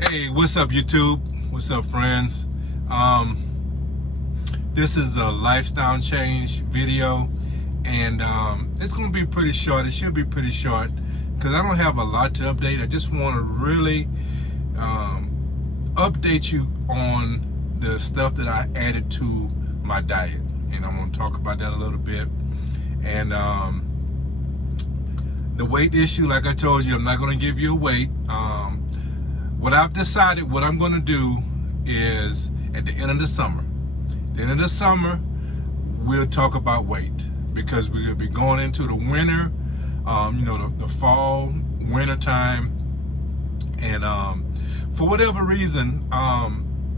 Hey, what's up YouTube? What's up friends? This is a lifestyle change video, and it's gonna be pretty short. It should be pretty short because I don't have a lot to update. I just want to really update you on the stuff that I added to my diet, and I'm gonna talk about that a little bit. And the weight issue, like I told you, I'm not gonna give you a weight. What I've decided, what I'm going to do is at the end of the summer, we'll talk about weight, because we're going to be going into the winter, the fall, winter time. And for whatever reason,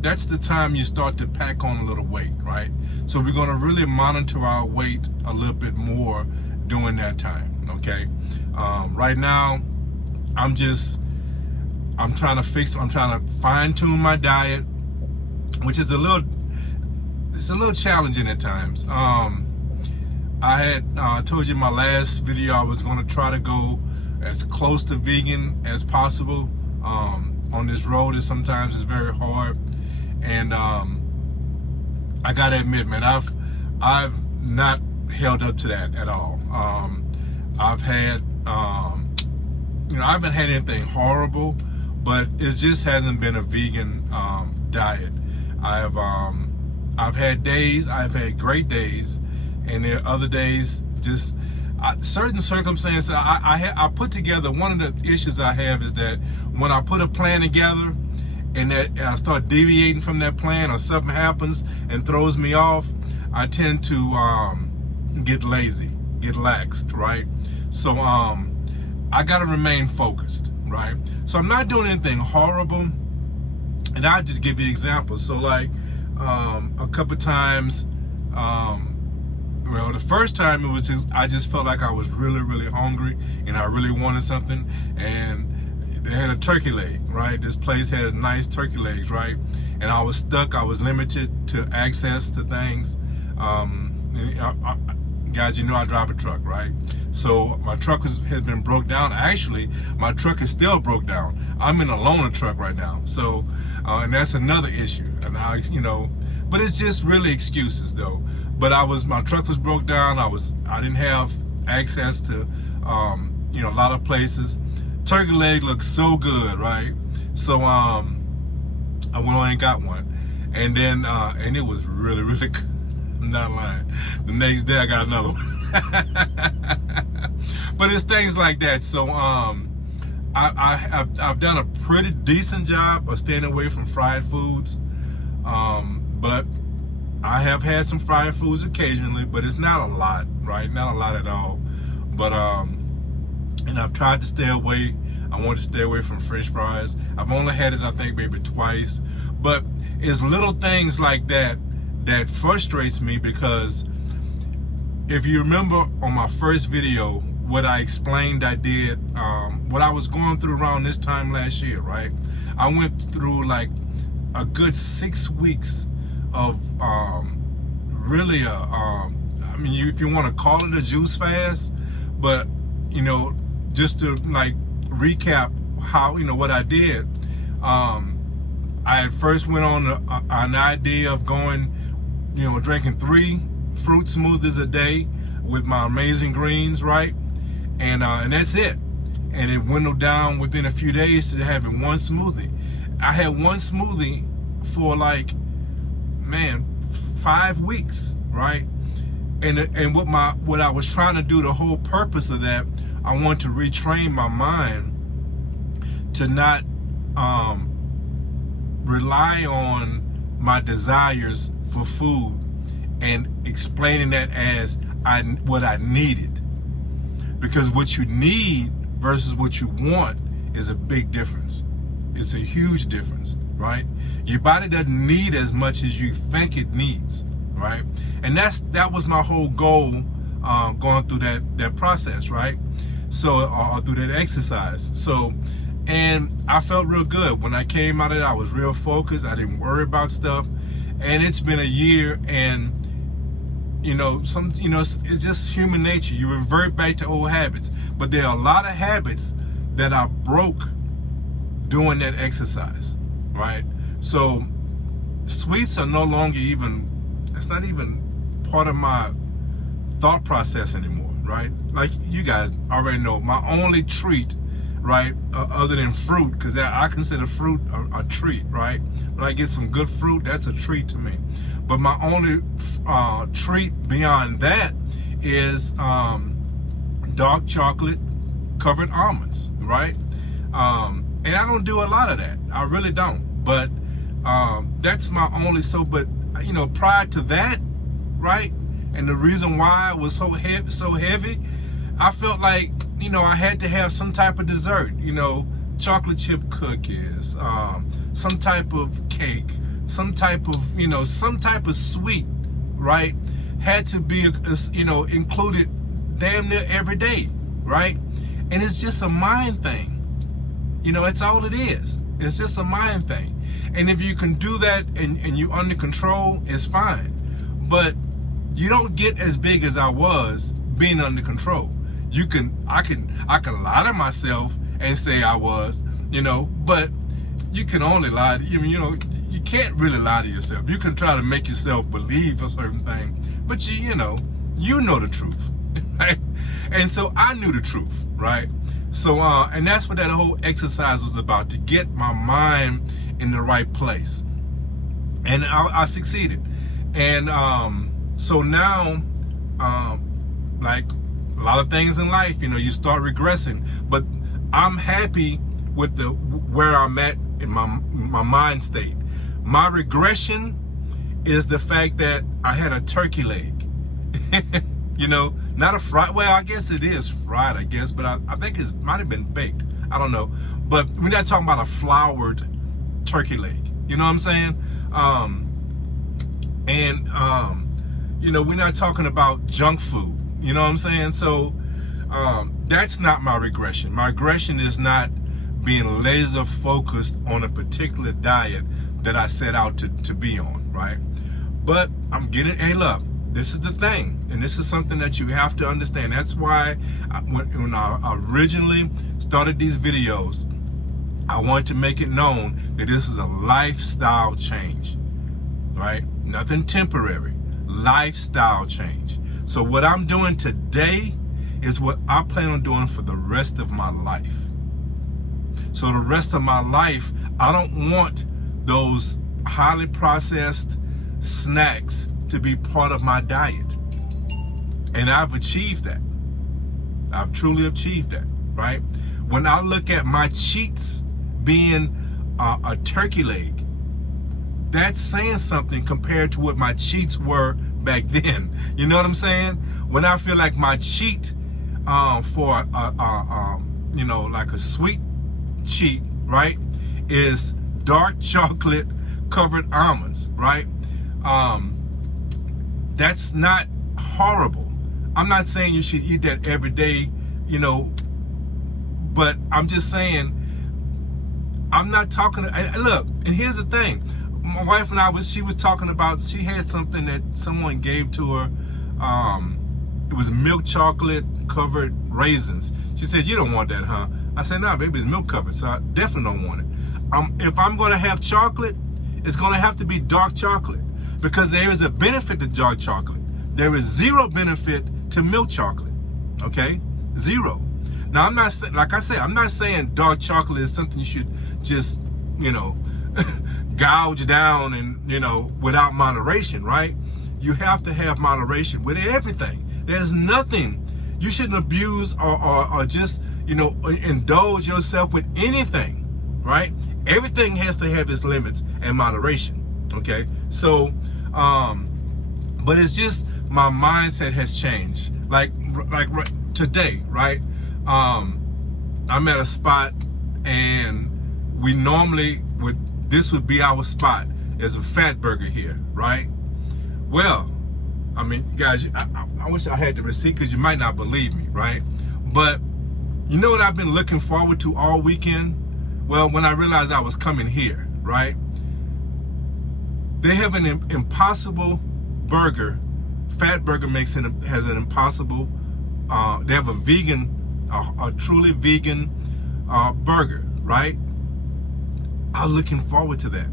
that's the time you start to pack on a little weight, right? So we're going to really monitor our weight a little bit more during that time, okay? Right now, I'm trying to fine tune my diet, which is a little challenging at times. I had told you in my last video I was going to try to go as close to vegan as possible. On this road, it sometimes is very hard, and I gotta admit, man, I've not held up to that at all. I've had, I haven't had anything horrible, but it just hasn't been a vegan diet. I've had days, I've had great days, and there are other days, just certain circumstances. I put together, one of the issues I have is that when I put a plan together and I start deviating from that plan, or something happens and throws me off, I tend to get lazy, get laxed, right? So I gotta remain focused, right? So I'm not doing anything horrible, and I'll just give you examples. So like a couple times, well, the first time it was I just felt like I was really hungry and I really wanted something, and they had a turkey leg, right? This place had nice turkey legs, right? And I was stuck. I was limited to access to things. Guys, you know I drive a truck, right? So my truck has been broke down. Actually, my truck is still broke down. I'm in a loaner truck right now. So, and that's another issue. And but it's just really excuses though. But my truck was broke down. I didn't have access to, a lot of places. Turkey leg looks so good, right? So, I went on and got one, and then, and it was really good. I'm not lying. The next day I got another one. But it's things like that. So I've done a pretty decent job of staying away from fried foods. But I have had some fried foods occasionally, but it's not a lot, right? Not a lot at all. But and I've tried to stay away. I want to stay away from French fries. I've only had it, I think, maybe twice. But it's little things like that that frustrates me, because if you remember on my first video, what I explained I did, what I was going through around this time last year, right? I went through like a good 6 weeks of really if you want to call it a juice fast, but just to like recap how, what I did, I first went on an idea of going, drinking 3 fruit smoothies a day with my amazing greens, right? And that's it. And it dwindled down within a few days to having 1 smoothie. I had 1 smoothie for 5 weeks, right? And what I was trying to do, the whole purpose of that, I want to retrain my mind to not rely on my desires for food and explaining that as what I needed. Because what you need versus what you want is a big difference. It's a huge difference, right? Your body doesn't need as much as you think it needs, right? And that was my whole goal going through that process, right? So, or through that exercise. So, and I felt real good. When I came out of it, I was real focused. I didn't worry about stuff. And it's been a year, and it's just human nature. You revert back to old habits. But there are a lot of habits that I broke doing that exercise, right? So sweets are no longer it's not even part of my thought process anymore, right? Like you guys already know, my only treat, right, other than fruit, because I consider fruit a treat, right? When I get some good fruit, that's a treat to me. But my only treat beyond that is dark chocolate covered almonds, right? And I don't do a lot of that. I really don't. But that's my only. But you know, prior to that, right? And the reason why it was so heavy, I felt like, you know, I had to have some type of dessert, you know, chocolate chip cookies, some type of cake, some type of, you know, some type of sweet, right? Had to be, you know, included damn near every day, right? And it's just a mind thing. You know, it's all it is. It's just a mind thing. And if you can do that and you're under control, it's fine. But you don't get as big as I was being under control. I can lie to myself and say I was, you know, but you can only lie to you know, you can't really lie to yourself. You can try to make yourself believe a certain thing, but you know the truth, right? And so I knew the truth, right? So and that's what that whole exercise was about, to get my mind in the right place. And I succeeded. And so now like a lot of things in life, you know, you start regressing, but I'm happy with where I'm at in my mind state. My regression is the fact that I had a turkey leg. You know, not a fried, well, I guess it is fried, I guess, but I think it might have been baked. I don't know. But we're not talking about a floured turkey leg. You know what I'm saying? You know, we're not talking about junk food. You know what I'm saying? So that's not my regression. My regression is not being laser focused on a particular diet that I set out to be on, right? But I'm getting, hey, look, this is the thing, and this is something that you have to understand. That's why when I originally started these videos, I wanted to make it known that this is a lifestyle change, right? Nothing temporary, lifestyle change. So what I'm doing today is what I plan on doing for the rest of my life. So the rest of my life, I don't want those highly processed snacks to be part of my diet. And I've achieved that. I've truly achieved that, right? When I look at my cheats being a turkey leg, that's saying something compared to what my cheats were back then. You know what I'm saying? When I feel like my cheat for you know, like a sweet cheat, right, is dark chocolate covered almonds, right? That's not horrible. I'm not saying you should eat that every day, you know, but I'm just saying, I'm not talking, look, and here's the thing. My wife and she was talking about, she had something that someone gave to her. It was milk chocolate covered raisins. She said, "You don't want that, huh?" I said, "Nah, baby, it's milk covered, so I definitely don't want it." If I'm gonna have chocolate, it's gonna have to be dark chocolate, because there is a benefit to dark chocolate. There is zero benefit to milk chocolate, okay? Zero. Now, I'm not, like I said, I'm not saying dark chocolate is something you should just, you know, gouge down and, you know, without moderation, right? You have to have moderation with everything. There's nothing, you shouldn't abuse or just, you know, indulge yourself with anything, right? Everything has to have its limits and moderation, okay? So, but it's just my mindset has changed. Like today, right? I'm at a spot, and we normally this would be our spot. There's a fat burger here, right? Well, I mean, guys, I wish I had the receipt, because you might not believe me, right? But you know what I've been looking forward to all weekend? Well, when I realized I was coming here, right? They have an Impossible burger. Fat Burger has an Impossible. They have a truly vegan burger, right? I was looking forward to that.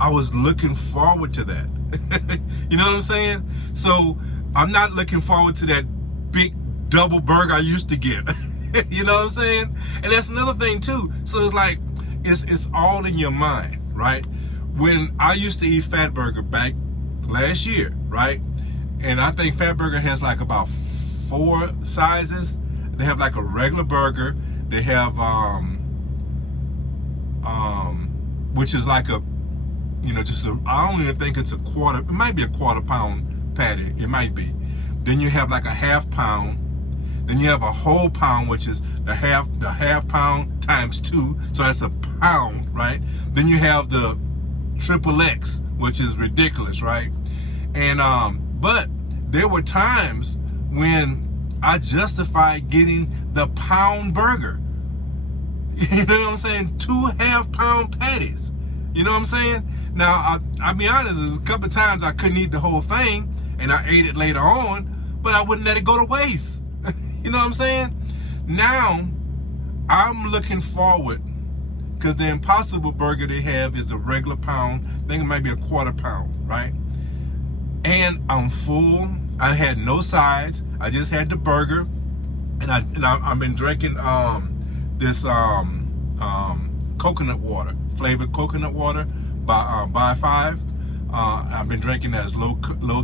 I was looking forward to that. You know what I'm saying? So I'm not looking forward to that big double burger I used to get. You know what I'm saying? And that's another thing too. So it's like, it's all in your mind, right? When I used to eat Fat Burger back last year, right? And I think Fat Burger has like about 4 sizes. They have like a regular burger. They have, which is like a, just a, I don't even think it's a quarter, it might be a quarter pound patty. It might be. Then you have like a half pound. Then you have a whole pound, which is the half pound times 2. So that's a pound, right? Then you have the XXX, which is ridiculous, right? And, but there were times when I justified getting the pound burger. You know what I'm saying? 2 half-pound patties. You know what I'm saying? Now, I'll be honest, there's a couple of times I couldn't eat the whole thing, and I ate it later on, but I wouldn't let it go to waste. You know what I'm saying? Now, I'm looking forward, because the Impossible Burger they have is a regular pound. I think it might be a quarter pound, right? And I'm full. I had no sides. I just had the burger, and I've been drinking this coconut water, flavored coconut water by 5. I've been drinking that as low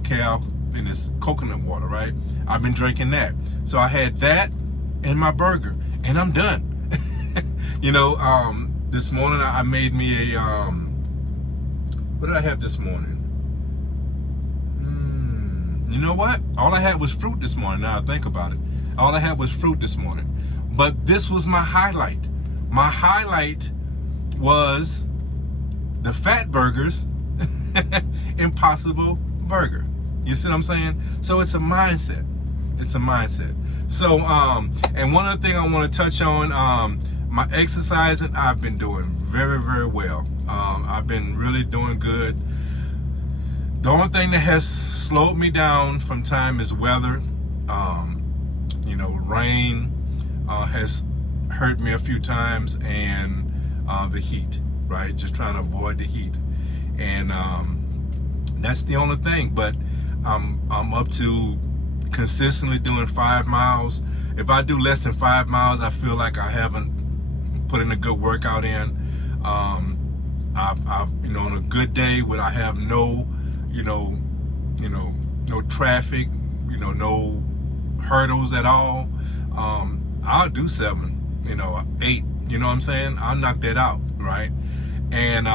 cal, and it's coconut water, right? I've been drinking that. So I had that and my burger, and I'm done. This morning I made me a what did I have this morning? You know what? All I had was fruit this morning. Now I think about it, all I had was fruit this morning. But this was my highlight. My highlight was the Fat Burger's Impossible Burger. You see what I'm saying? So it's a mindset. It's a mindset. So, and one other thing I want to touch on, my exercising, I've been doing very, very well. I've been really doing good. The only thing that has slowed me down from time is weather. Rain has hurt me a few times, and the heat, right? Just trying to avoid the heat. And that's the only thing. But I'm up to consistently doing 5 miles. If I do less than 5 miles, I feel like I haven't put in a good workout in. I've on a good day when I have no traffic, no hurdles at all, I'll do 7, 8, you know what I'm saying? I'll knock that out, right? And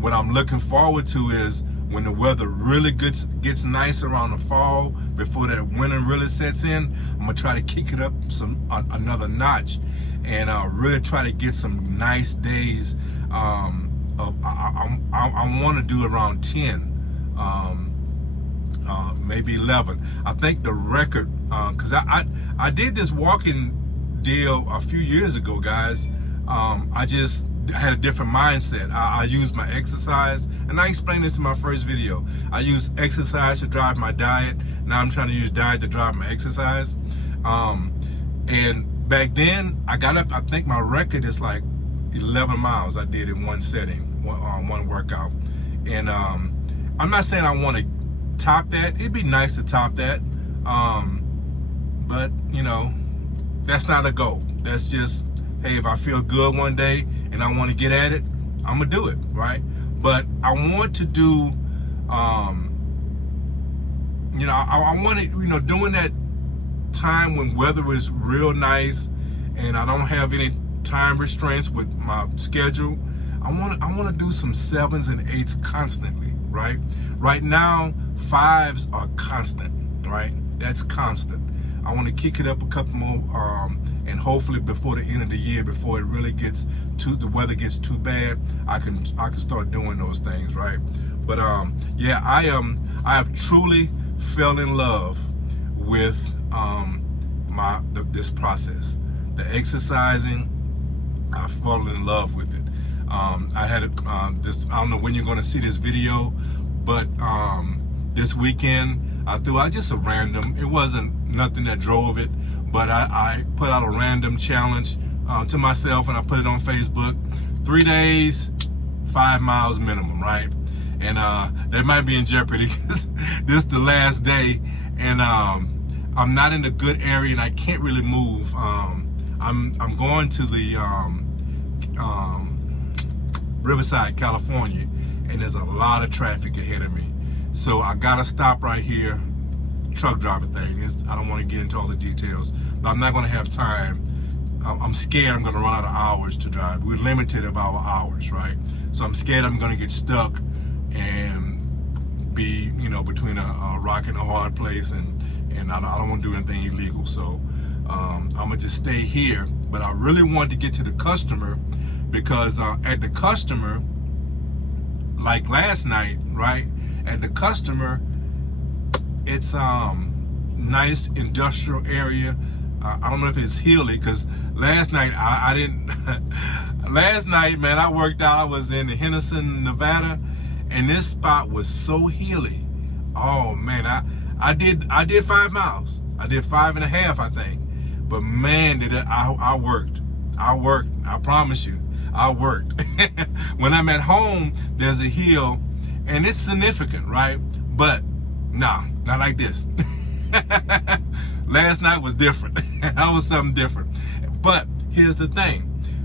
what I'm looking forward to is when the weather really gets nice around the fall, before that winter really sets in, I'm gonna try to kick it up another notch, and really try to get some nice days. I want to do around 10, maybe 11. I think the record, because I did this walking deal a few years ago, guys. I just had a different mindset. I used my exercise, and I explained this in my first video. I used exercise to drive my diet. Now I'm trying to use diet to drive my exercise. And back then, I got up, I think my record is like 11 miles I did in one setting, one workout. And I'm not saying I want to top that. It'd be nice to top that. But, that's not a goal. That's just, hey, if I feel good one day and I want to get at it, I'm going to do it, right? But I want to do, I want to, during that time when weather is real nice and I don't have any time restraints with my schedule, I want to do some 7s and 8s constantly, right? Right now, 5s are constant, right? That's constant. I want to kick it up a couple more, and hopefully before the end of the year, before it really the weather gets too bad, I can start doing those things, right? But yeah, I have truly fell in love with this process, the exercising. I've fallen in love with it. I had this. I don't know when you're going to see this video, but this weekend I threw out just a random. It wasn't nothing that drove it, but I put out a random challenge to myself, and I put it on Facebook. 3 days, 5 miles minimum, right? And that might be in jeopardy because this is the last day, and I'm not in a good area, and I can't really move. I'm going to the Riverside, California, and there's a lot of traffic ahead of me. So I gotta stop right here. Truck driver thing. I don't want to get into all the details, but I'm not gonna have time. I'm scared I'm gonna run out of hours to drive. We're limited of our hours, right? So I'm scared I'm gonna get stuck and be, between a rock and a hard place, and I don't want to do anything illegal. So I'm gonna just stay here. But I really wanted to get to the customer because at the customer, like last night, right? At the customer, it's nice industrial area. I don't know if it's hilly because last night I didn't. Last night, man, I worked out. I was in Henderson, Nevada, and this spot was so hilly. Oh man, I did 5 miles. I did 5.5, I think. But man, I worked. I promise you, I worked. When I'm at home, there's a hill, and it's significant, right? But nah, not like this. Last night was different. That was something different. But here's the thing.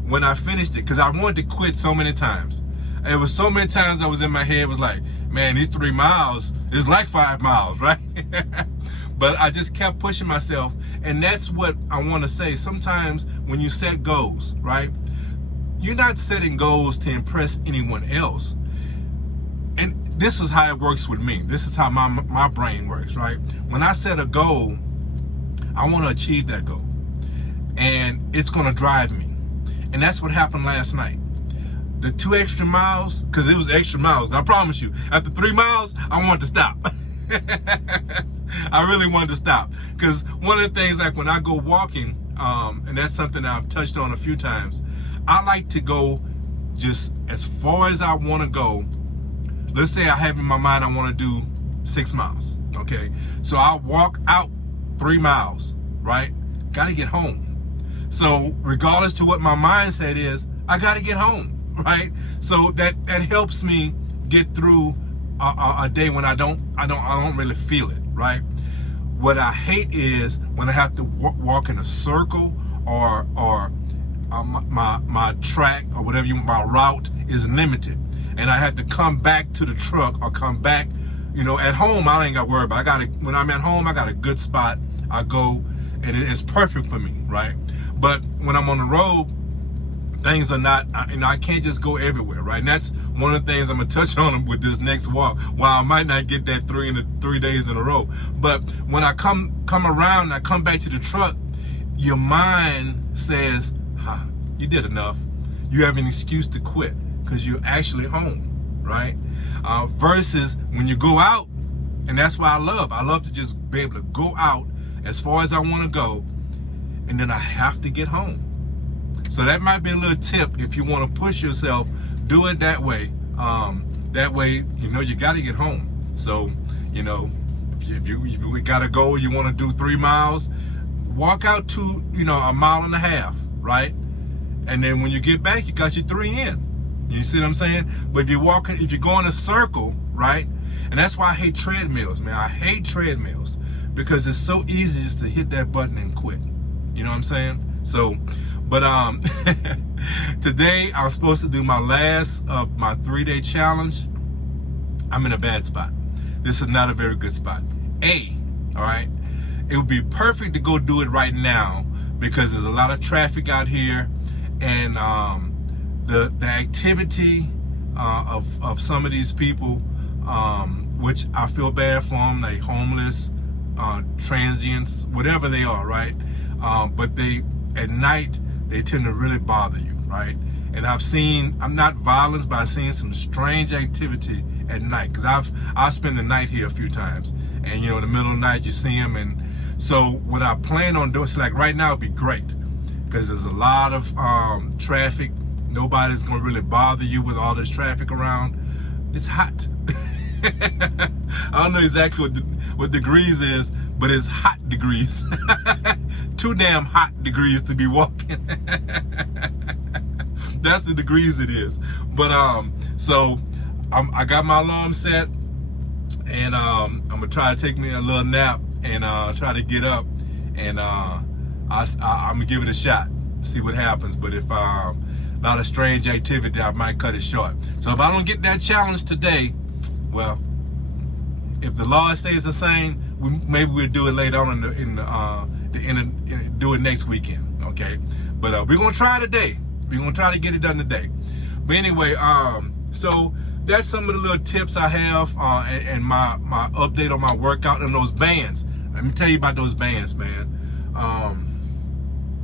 When I finished it, because I wanted to quit so many times. It was so many times I was in my head, it was like, man, these 3 miles is like 5 miles, right? But I just kept pushing myself. And that's what I want to say. Sometimes when you set goals, right? You're not setting goals to impress anyone else. And this is how it works with me. This is how my brain works, right? When I set a goal, I want to achieve that goal. And it's going to drive me. And that's what happened last night. The 2 extra miles, because it was extra miles, I promise you, after 3 miles, I wanted to stop. I really wanted to stop. Because one of the things, like when I go walking, and that's something that I've touched on a few times, I like to go just as far as I want to go. Let's say I have in my mind I want to do 6 miles, okay? So I'll walk out 3 miles, right? Got to get home. So regardless to what my mindset is, I got to get home, right? So that helps me get through a day when I don't really feel it, right? What I hate is when I have to walk in a circle or my track or whatever my route is limited, and I have to come back to the truck or come back. At home I ain't got to worry about. When I'm at home, I got a good spot. I go, and it's perfect for me, right? But when I'm on the road, things are not, I can't just go everywhere, right? And that's one of the things I'm gonna touch on with this next walk. While I might not get that 3 days in a row, but when I come around and I come back to the truck, your mind says, you did enough. You have an excuse to quit because you're actually home, right? Versus when you go out, and that's why I love to just be able to go out as far as I want to go, and then I have to get home. So that might be a little tip if you want to push yourself. Do it that way. That way, you got to get home. So, if you got a goal, you want to do 3 miles, walk out to, 1.5 miles, right? And then when you get back, you got your 3 in. You see what I'm saying? But if you go in a circle, right? And that's why I hate treadmills, man. I hate treadmills because it's so easy just to hit that button and quit. You know what I'm saying? So, but today I was supposed to do my last of my 3-day challenge. I'm in a bad spot. This is not a very good spot. All right, it would be perfect to go do it right now because there's a lot of traffic out here, and the activity of some of these people, which I feel bad for them, like homeless, transients, whatever they are, right? But at night, they tend to really bother you, right? And I'm not violent, but I've seen some strange activity at night, because I've spent the night here a few times, and in the middle of the night you see them. And so what I plan on doing, so like right now, it'd be great because there's a lot of traffic. Nobody's gonna really bother you with all this traffic around. It's hot. I don't know exactly what degrees is, but it's hot degrees. too damn hot degrees to be walking. That's the degrees it is. But so I got my alarm set, and I'm gonna try to take me a little nap and try to get up, and I'm gonna give it a shot, see what happens. But if not a strange activity, I might cut it short. So if I don't get that challenge today, well, if the Lord stays the same, maybe we'll do it later on do it next weekend, okay? But we're gonna try today. We're gonna try to get it done today. But anyway, so that's some of the little tips I have, and my update on my workout and those bands. Let me tell you about those bands, man.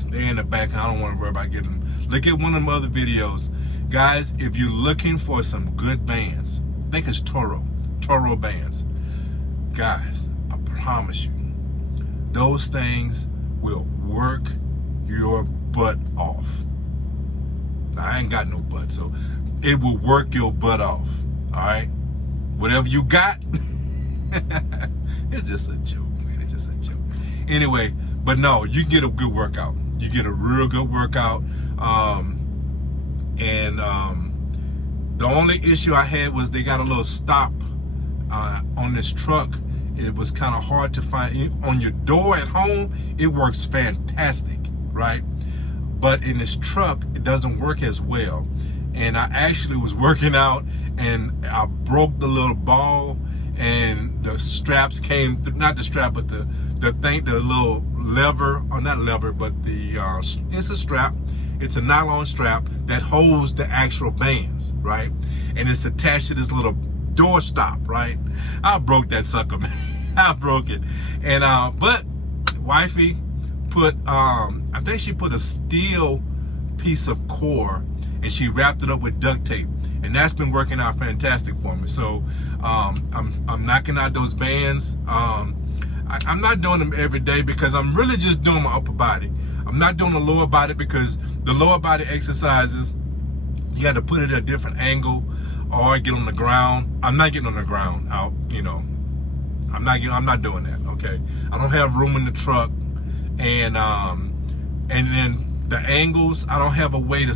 They're in the back. I don't want to worry about getting them. Look at one of them other videos, guys. If you're looking for some good bands, I think it's Toro bands, guys. I promise you, those things will work your butt off. I ain't got no butt, so it will work your butt off. All right, whatever you got, it's just a joke, man. It's just a joke. Anyway, but no, you get a good workout. You get a real good workout. The only issue I had was they got a little stop on this truck. It was kind of hard to find. On your door at home, it works fantastic, right? But in this truck, it doesn't work as well. And I actually was working out, and I broke the little ball, and the straps came through, not the strap, but the little lever, or not lever, but the it's a strap. It's a nylon strap that holds the actual bands, right? And it's attached to this little door stop, right? I broke that sucker, man. I broke it. And but wifey put I think she put a steel piece of core, and she wrapped it up with duct tape, and that's been working out fantastic for me. So I'm knocking out those bands. I'm not doing them every day because I'm really just doing my upper body. I'm not doing the lower body because the lower body exercises, you got to put it at a different angle or get on the ground. I'm not getting on the ground. I'm not doing that. Okay, I don't have room in the truck, and then the angles, I don't have a way to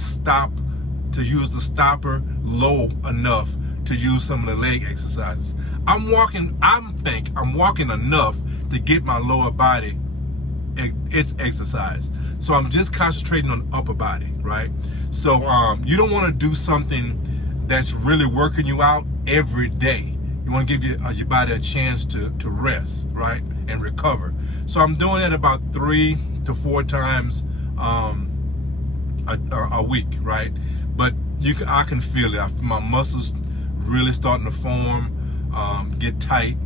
use the stopper low enough to use some of the leg exercises. I'm walking enough to get my lower body its exercise. So I'm just concentrating on the upper body, right? So you don't want to do something that's really working you out every day. You want to give your body a chance to rest, right, and recover. So I'm doing it about 3 to 4 times a week, right? But I can feel it. My muscles really starting to form, get tight.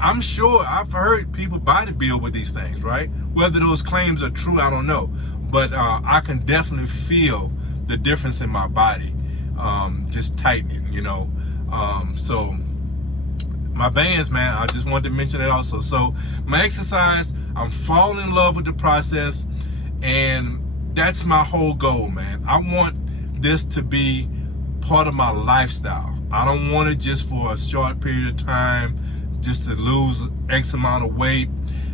I'm sure I've heard people bodybuild with these things, right? Whether those claims are true, I don't know. But I can definitely feel the difference in my body, just tightening, So my bands, man, I just wanted to mention it also. So my exercise, I'm falling in love with the process, and that's my whole goal, man. I want this to be part of my lifestyle. I don't want it just for a short period of time, just to lose X amount of weight.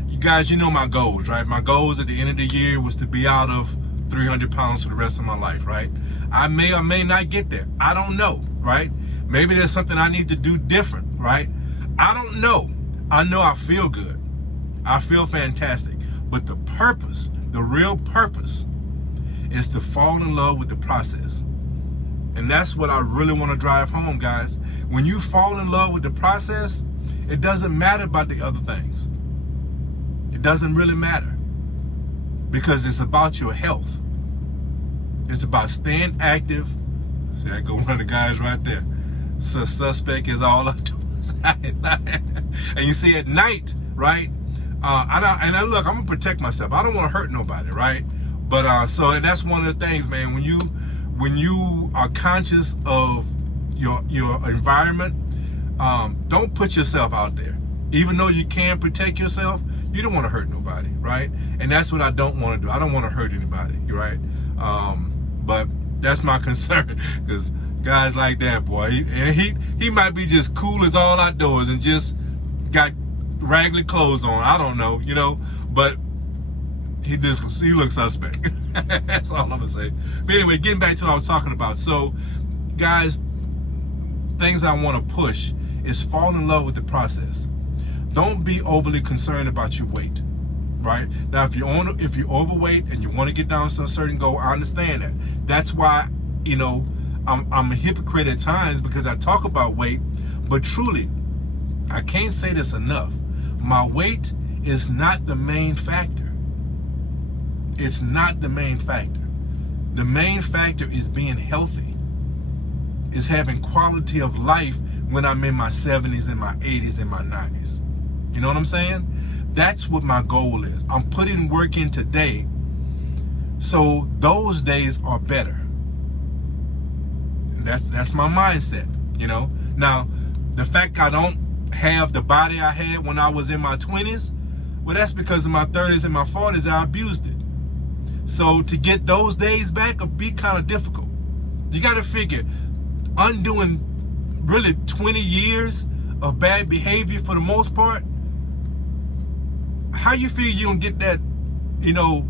You guys, you know my goals, right? My goals at the end of the year was to be out of 300 pounds for the rest of my life, right? I may or may not get there. I don't know, right? Maybe there's something I need to do different, right? I don't know. I know I feel good. I feel fantastic. But the purpose, the real purpose, is to fall in love with the process. And that's what I really want to drive home, guys. When you fall in love with the process, it doesn't matter about the other things. It doesn't really matter, because it's about your health. It's about staying active. See, I go one of the guys right there. So suspect is all I do. And you see at night, right? And look, I'm gonna protect myself. I don't want to hurt nobody, right? But and that's one of the things, man. When you are conscious of your environment, don't put yourself out there. Even though you can protect yourself, you don't want to hurt nobody, right? And that's what I don't want to do. I don't want to hurt anybody, right? But that's my concern, because guys like that, boy, he might be just cool as all outdoors and just got raggedy clothes on. I don't know, but he looks suspect. That's all I'm gonna say. But anyway, getting back to what I was talking about. So, guys, things I want to push is fall in love with the process. Don't be overly concerned about your weight. Right now, if you're overweight and you want to get down to a certain goal, I understand that. That's why, you know, I'm a hypocrite at times because I talk about weight, but truly, I can't say this enough. My weight is not the main factor. It's not the main factor. The main factor is being healthy. Is having quality of life when I'm in my 70s and my 80s and my 90s. You know what I'm saying? That's what my goal is. I'm putting work in today, so those days are better. And that's my mindset, you know. Now, the fact I don't have the body I had when I was in my 20s, well, that's because in my 30s and my 40s I abused it. So to get those days back will be kind of difficult. You got to figure, undoing really 20 years of bad behavior for the most part, how you feel you gonna get that, you know,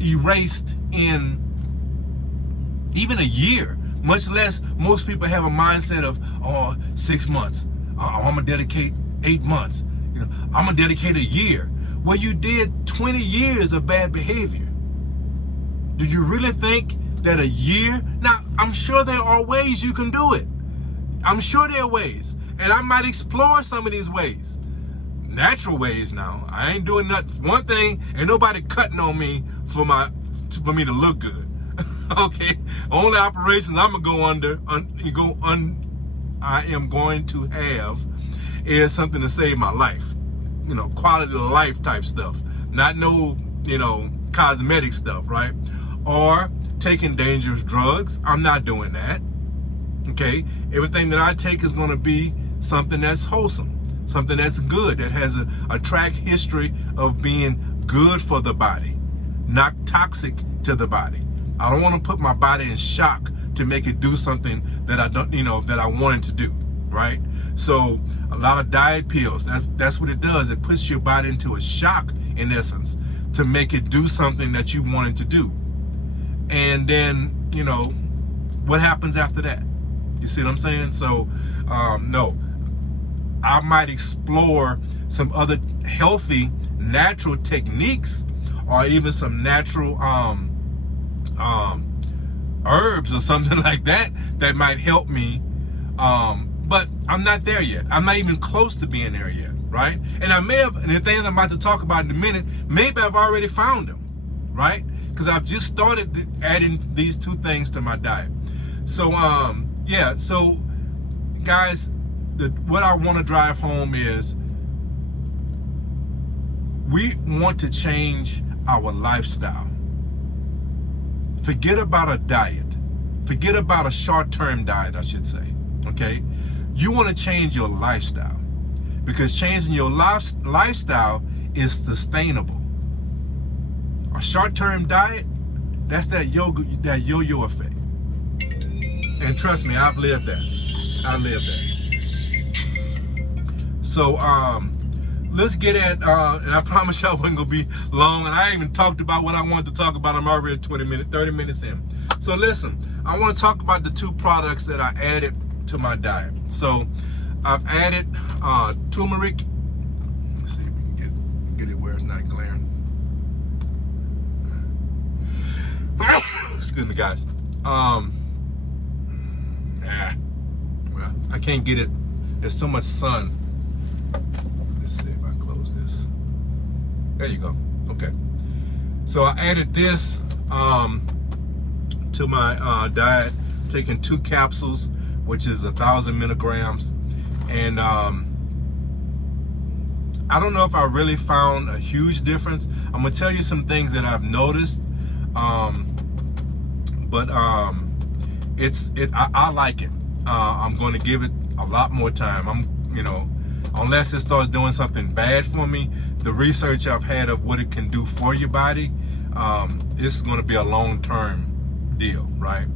erased in even a year? Much less most people have a mindset of 6 months. I'm gonna dedicate 8 months. You know, I'm gonna dedicate a year. Well, you did 20 years of bad behavior. Do you really think that a year? Now, I'm sure there are ways you can do it. I'm sure there are ways, and I might explore some of these ways. Natural ways now. I ain't doing nothing. One thing, ain't nobody cutting on me for me to look good. Okay? Only operations I'm gonna go under, I am going to have is something to save my life. You know, quality of life type stuff. Not no, you know, cosmetic stuff, right? Or taking dangerous drugs. I'm not doing that. Okay? Everything that I take is gonna be something that's wholesome. Something that's good, that has a track history of being good for the body, not toxic to the body. I don't want to put my body in shock to make it do something that I don't, you know, that I want it to do, right? So a lot of diet pills, that's what it does. It puts your body into a shock, in essence, to make it do something that you want it to do. And then, you know, what happens after that? You see what I'm saying? So, no. I might explore some other healthy, natural techniques, or even some natural herbs or something like that might help me. But I'm not there yet. I'm not even close to being there yet, right? And I may have, and the things I'm about to talk about in a minute, maybe I've already found them, right? Because I've just started adding these two things to my diet. So, yeah. So, guys, what I want to drive home is we want to change our lifestyle. Forget about a diet. Forget about a short-term diet, I should say. Okay? You want to change your lifestyle, because changing your lifestyle is sustainable. A short-term diet, that's that yo-yo effect. And trust me, I've lived that. So, let's get at, and I promise y'all wasn't gonna be long, and I ain't even talked about what I wanted to talk about. I'm already 30 minutes in. So listen, I want to talk about the two products that I added to my diet. So I've added turmeric. Let's see if we can get it where it's not glaring. Excuse me, guys. Well, I can't get it. There's so much sun. Let's see if I close this. There you go. Okay. So I added this to my diet, taking 2 capsules, which is 1,000 milligrams. And I don't know if I really found a huge difference. I'm gonna tell you some things that I've noticed. But I like it. I'm going to give it a lot more time. Unless it starts doing something bad for me, the research I've had of what it can do for your body, this is going to be a long-term deal, right?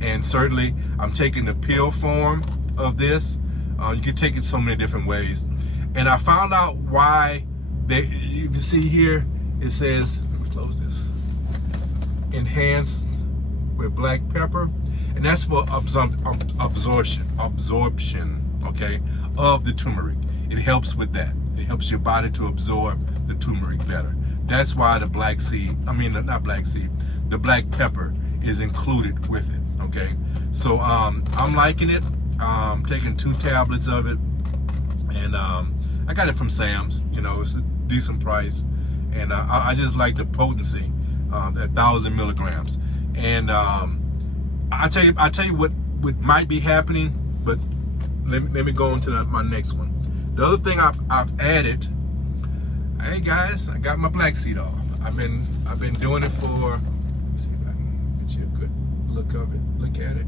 And certainly, I'm taking the pill form of this. You can take it so many different ways. And I found out why you can see here, it says, let me close this, enhanced with black pepper, and that's for absorption, okay, of the turmeric. It helps with that. It helps your body to absorb the turmeric better. That's why the black pepper is included with it, okay? So I'm liking it. Taking 2 tablets of it, and I got it from Sam's. You know, it's a decent price, and I just like the potency, 1,000 milligrams. And I tell you what might be happening, but let me go on to my next one. The other thing I've added. Hey guys, I got my black seed oil. I've been doing it for. Let's see if I can get you a good look of it. Look at it.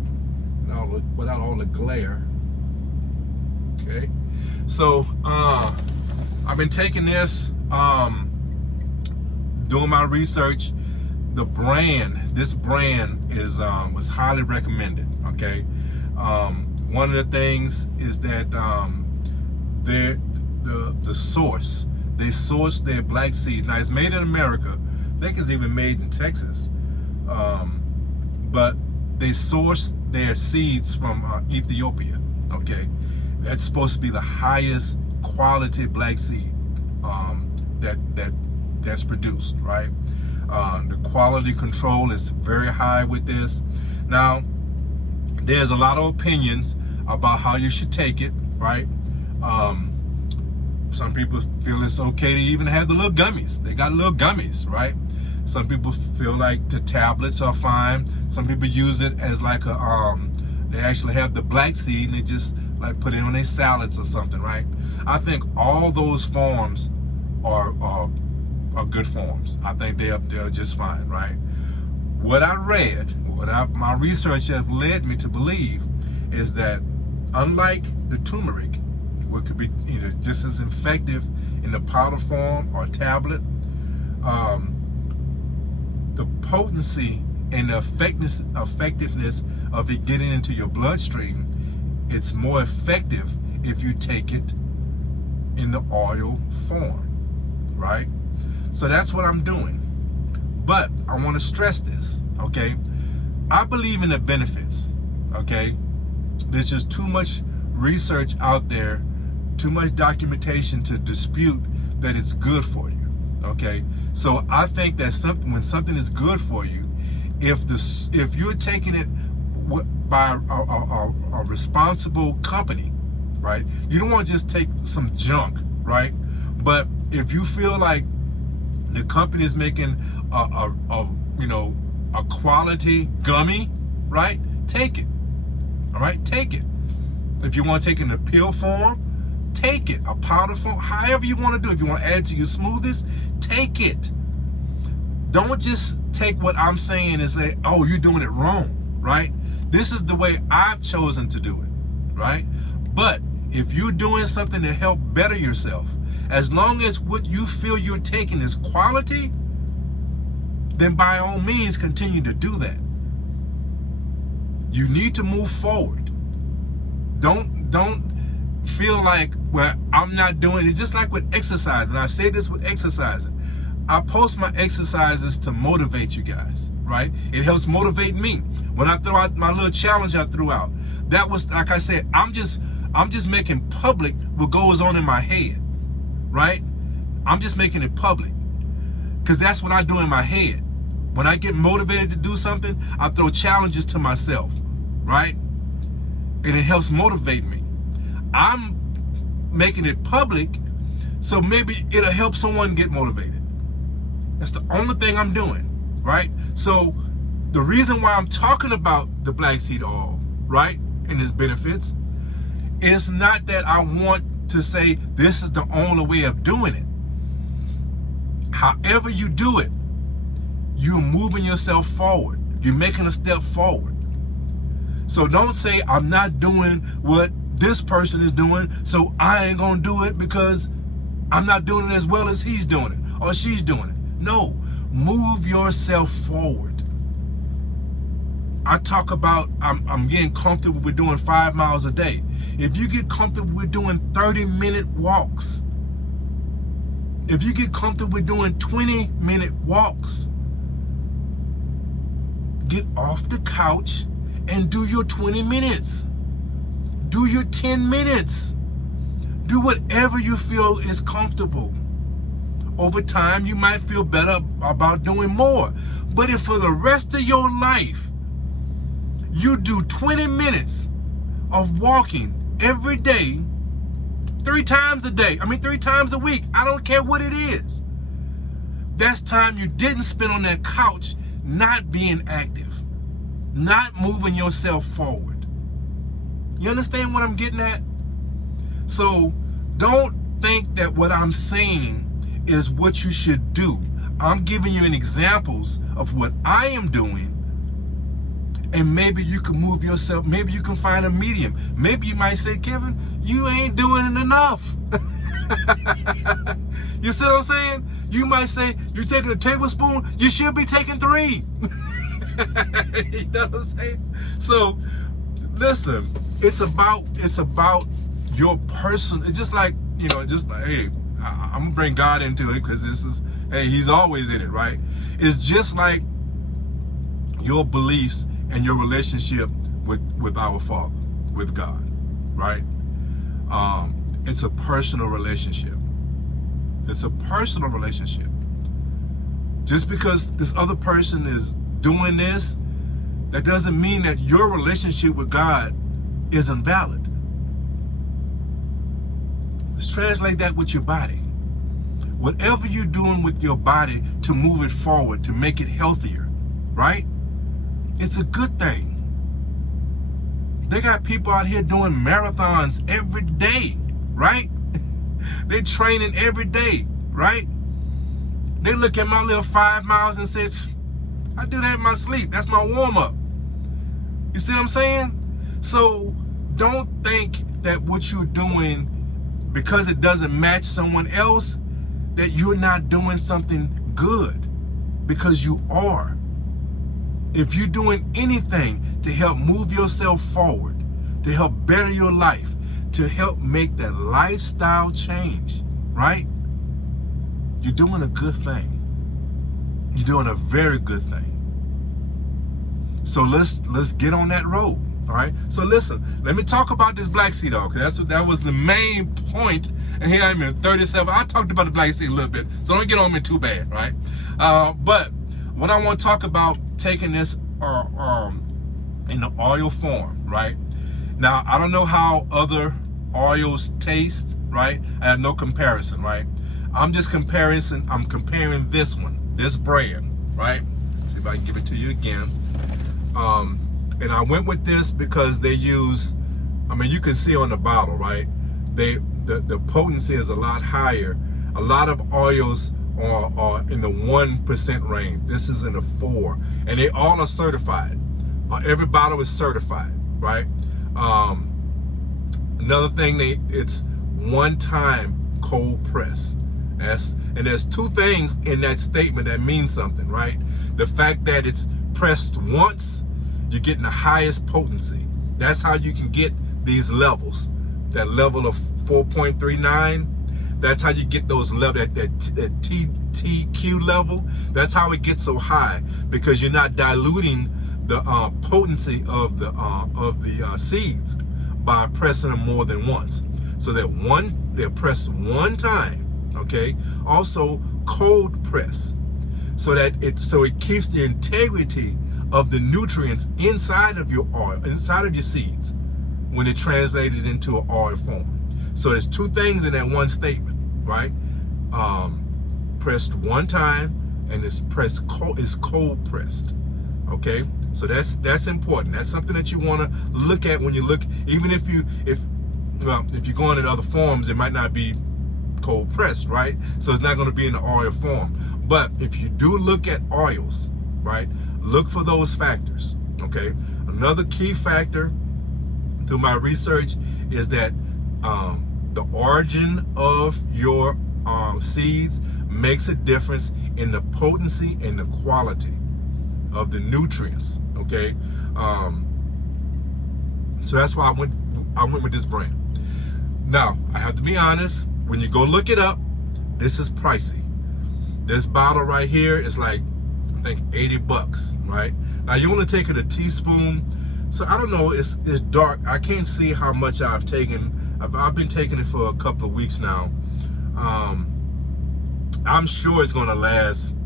Without all the glare. Okay, so I've been taking this, doing my research. This brand is was highly recommended. Okay, one of the things is that the source, they source their black seeds. Now it's made in America. I think it's even made in Texas, but they source their seeds from Ethiopia. Okay, that's supposed to be the highest quality black seed that's produced, right? The quality control is very high with this. Now, there's a lot of opinions about how you should take it, right? Some people feel it's okay to even have the little gummies. They got little gummies, right? Some people feel like the tablets are fine. Some people use it as like a, they actually have the black seed and they just like put it on their salads or something, right? I think all those forms are good forms. I think they're just fine, right? What I read, my research has led me to believe is that unlike the turmeric, what could be either just as effective in the powder form or tablet, the potency and the effectiveness of it getting into your bloodstream, it's more effective if you take it in the oil form, right? So that's what I'm doing. But I want to stress this, okay? I believe in the benefits, okay? There's just too much research out there, too much documentation to dispute that it's good for you. Okay, so I think that when something is good for you, if you're taking it by a responsible company, right? You don't want to just take some junk, right? But if you feel like the company is making a quality gummy, right? Take it. All right, take it. If you want to take it in a pill form, take it. A powder form, however you want to do it. If you want to add it to your smoothies, take it. Don't just take what I'm saying and say, oh, you're doing it wrong, right? This is the way I've chosen to do it, right? But if you're doing something to help better yourself, as long as what you feel you're taking is quality, then by all means continue to do that. You need to move forward. Don't feel like, well, I'm not doing it. Just like with exercise, and I say this with exercising. I post my exercises to motivate you guys, right? It helps motivate me. When I throw out my little challenge I threw out, that was, like I said, I'm just making public what goes on in my head, right? I'm just making it public because that's what I do in my head. When I get motivated to do something, I throw challenges to myself, right? And it helps motivate me. I'm making it public, so maybe it'll help someone get motivated. That's the only thing I'm doing, right? So the reason why I'm talking about the black seed oil, right, and its benefits, is not that I want to say this is the only way of doing it. However you do it, you're moving yourself forward. You're making a step forward. So don't say, I'm not doing what this person is doing, so I ain't gonna do it because I'm not doing it as well as he's doing it or she's doing it. No, move yourself forward. I talk about I'm getting comfortable with doing 5 miles a day. If you get comfortable with doing 30-minute walks, If you get comfortable with doing 20-minute walks, get off the couch and do your 20 minutes. Do your 10 minutes. Do whatever you feel is comfortable. Over time, you might feel better about doing more. But if for the rest of your life, you do 20 minutes of walking every day, 3 times a day, 3 times a week, I don't care what it is. That's time you didn't spend on that couch not being active, not moving yourself forward. You understand what I'm getting at? So don't think that what I'm saying is what you should do. I'm giving you examples of what I am doing, and maybe you can move yourself. Maybe you can find a medium. Maybe you might say, Kevin, you ain't doing it enough. You see what I'm saying? You might say, you're taking a tablespoon, you should be taking 3. You know what I'm saying? So listen, it's about your person. It's just like, hey, I'm gonna bring God into it because he's always in it, right? It's just like your beliefs and your relationship with our Father, with God, right? It's a personal relationship. It's a personal relationship. Just because this other person is doing this, that doesn't mean that your relationship with God is invalid. Let's translate that with your body. Whatever you're doing with your body to move it forward, to make it healthier, right? It's a good thing. They got people out here doing marathons every day, right? They're training every day, right? They look at my little 5 miles and say, I do that in my sleep. That's my warm-up. You see what I'm saying? So don't think that what you're doing, because it doesn't match someone else, that you're not doing something good, because you are. If you're doing anything to help move yourself forward, to help better your life, to help make that lifestyle change, right? You're doing a good thing. You're doing a very good thing. So let's get on that road, all right? So listen, let me talk about this black seed oil, because that was the main point. And here I'm in 37. I talked about the black seed a little bit, so don't get on me too bad, right? But what I want to talk about, taking this in the oil form, right? Now, I don't know how other oils taste, right? I have no comparison, right? I'm comparing this one, this brand, right? See if I can give it to you again. And I went with this because they use, you can see on the bottle, right? The potency is a lot higher. A lot of oils are in the 1% range. This is in the 4, and they all are certified. Every bottle is certified, right? Another thing, it's one-time cold press. And there's 2 things in that statement that means something, right? The fact that it's pressed once, you're getting the highest potency. That's how you can get these levels. That level of 4.39, that's how you get those levels, that TTQ level. That's how it gets so high, because you're not diluting the potency of the seeds by pressing them more than once. So they're pressed one time, okay? Also cold press, so that it keeps the integrity of the nutrients inside of your oil, inside of your seeds, when it translated into an oil form. So there's 2 things in that one statement, right? Pressed one time, and it's cold pressed. Okay, so that's important. That's something that you want to look at when you look. Even if you're going in other forms, it might not be cold pressed, right? So it's not going to be in the oil form. But if you do look at oils, right, look for those factors. Okay, another key factor through my research is that the origin of your seeds makes a difference in the potency and the quality of the nutrients. Okay, so that's why I went with this brand. Now, I have to be honest, when you go look it up, This is pricey. This bottle right here is like, I think, 80 bucks, right? Now you only take it a teaspoon. So I don't know, it's dark. I can't see how much I've taken. I've been taking it for a couple of weeks now. I'm sure it's gonna last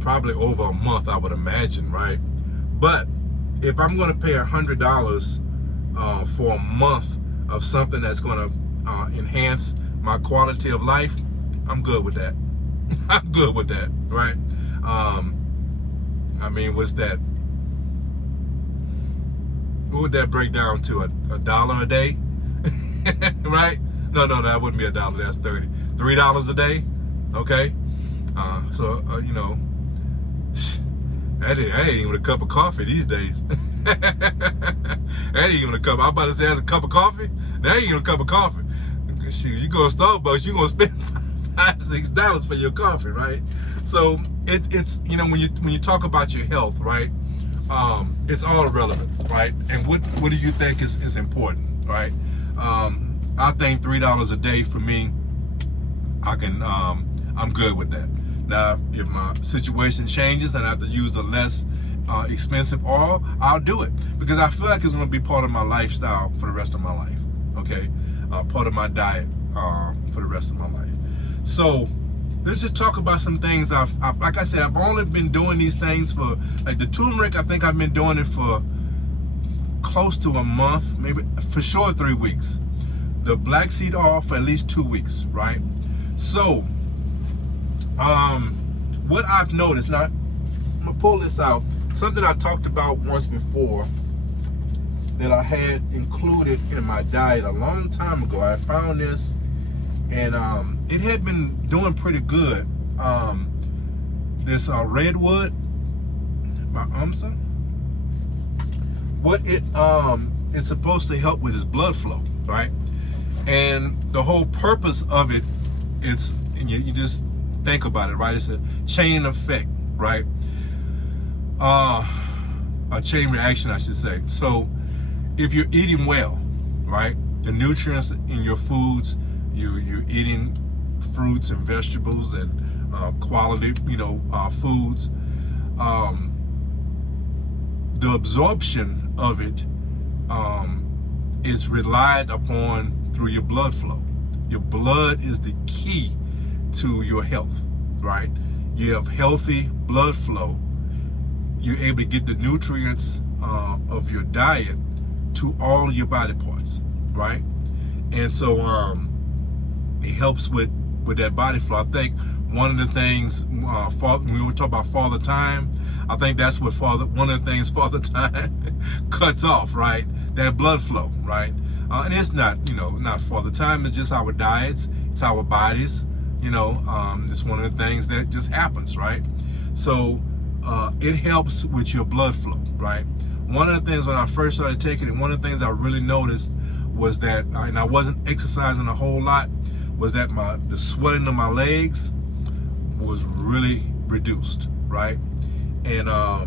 probably over a month, I would imagine, right? But if I'm gonna pay $100 for a month of something that's gonna enhance my quality of life, I'm good with that. I'm good with that, right? I mean, what's that? What would that break down to? A dollar a day? Right? No, that wouldn't be a dollar. That's $3 a day. Okay. You know, that ain't even a cup of coffee these days. That ain't even a cup. I'm about to say that's a cup of coffee. That ain't even a cup of coffee. Shoot, you go to Starbucks, you're gonna spend $5-6 for your coffee, right? So it's you know, when you talk about your health, right? It's all relevant, right? And what do you think is important, right? I think $3 a day for me, I'm good with that. Now, if my situation changes and I have to use a less expensive oil, I'll do it, because I feel like it's going to be part of my lifestyle for the rest of my life. Okay, part of my diet for the rest of my life. So let's just talk about some things. I've like I said, I've only been doing these things for, like the turmeric, I think I've been doing it for close to a month, maybe for sure 3 weeks. The black seed oil for at least 2 weeks, right? So what I've noticed, now I'm gonna pull this out, something I talked about once before that I had included in my diet a long time ago. I found this, and it had been doing pretty good. This redwood by UMSA. What it is supposed to help with is blood flow, right? And the whole purpose of it, and you just think about it, right? It's a chain effect, right? A chain reaction, I should say. So if you're eating well, right, the nutrients in your foods, you're eating fruits and vegetables and quality, foods, the absorption of it is relied upon through your blood flow. Your blood is the key to your health, right? You have healthy blood flow, you're able to get the nutrients of your diet to all your body parts, right? And so it helps with that body flow. I think one of the things, when we talk about Father Time, I think that's what one of the things Father Time cuts off, right? That blood flow, right? And it's not, not Father Time, it's just our diets, it's our bodies, it's one of the things that just happens, right? So it helps with your blood flow, right? One of the things when I first started taking it, one of the things I really noticed was that, and I wasn't exercising a whole lot, was that the swelling of my legs was really reduced, right? And I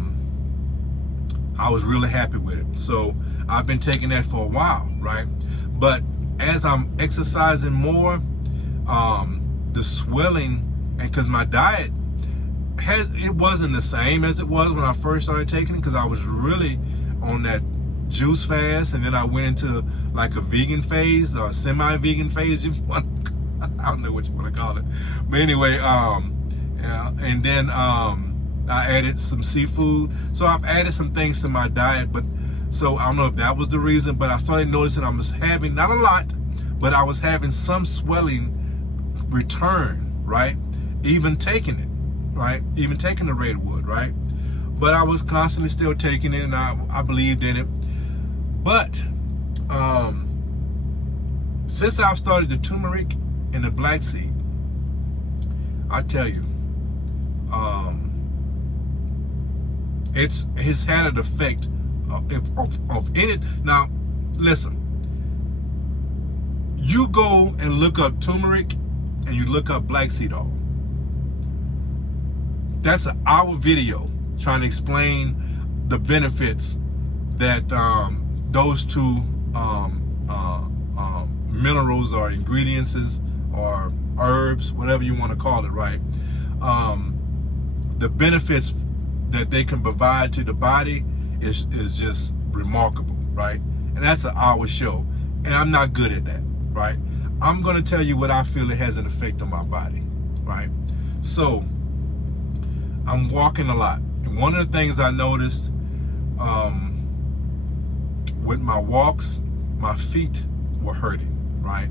was really happy with it. So I've been taking that for a while, right? But as I'm exercising more, the swelling, and because my diet it wasn't the same as it was when I first started taking it, because I was really on that juice fast, and then I went into like a vegan phase or semi-vegan phase. I don't know what you want to call it, but anyway, and then I added some seafood. So I've added some things to my diet, but so I don't know if that was the reason, but I started noticing I was having, not a lot, but I was having some swelling return, right? Even taking it, right? Even taking the redwood, right? But I was constantly still taking it, and I believed in it. But since I've started the turmeric and the black seed, I tell you, it's had an effect of any. Now, listen, you go and look up turmeric and you look up black seed oil. That's an hour video trying to explain the benefits that those two minerals or ingredients or herbs, whatever you want to call it, right? The benefits that they can provide to the body is just remarkable, right? And that's an hour show, and I'm not good at that, right? I'm going to tell you what I feel it has an effect on my body, right? So I'm walking a lot, and one of the things I noticed with my walks, my feet were hurting, right?